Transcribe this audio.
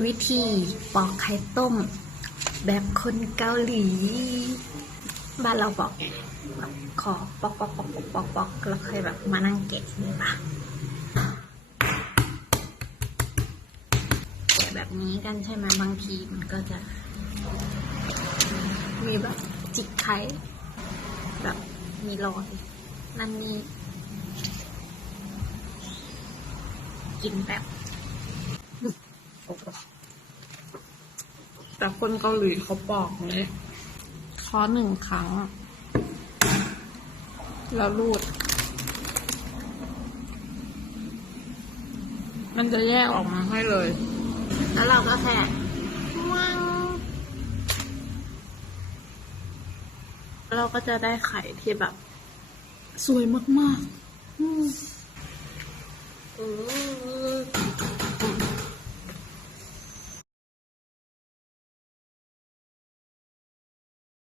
วิธีปอกไข่ต้ม แบบคนเกาหลี บ้านเราบอกแบบขอปอกปอกปอกปอกปอกปอกแล้วค่อยแบบมานั่งแกะนี่ปะแกะแบบนี้กันใช่ไหมบางทีมันก็จะ มีแบบจิกไข่แบบมีรอยนั่นนี่กินแบบ แต่คนเกาหลีเขาบอกเลยขอหนึ่งครั้ง แล้วรูด มันจะแยกออกมาให้เลย แล้วเราก็แค่วังเราก็จะได้ไข่ที่แบบ สวยมาก ๆ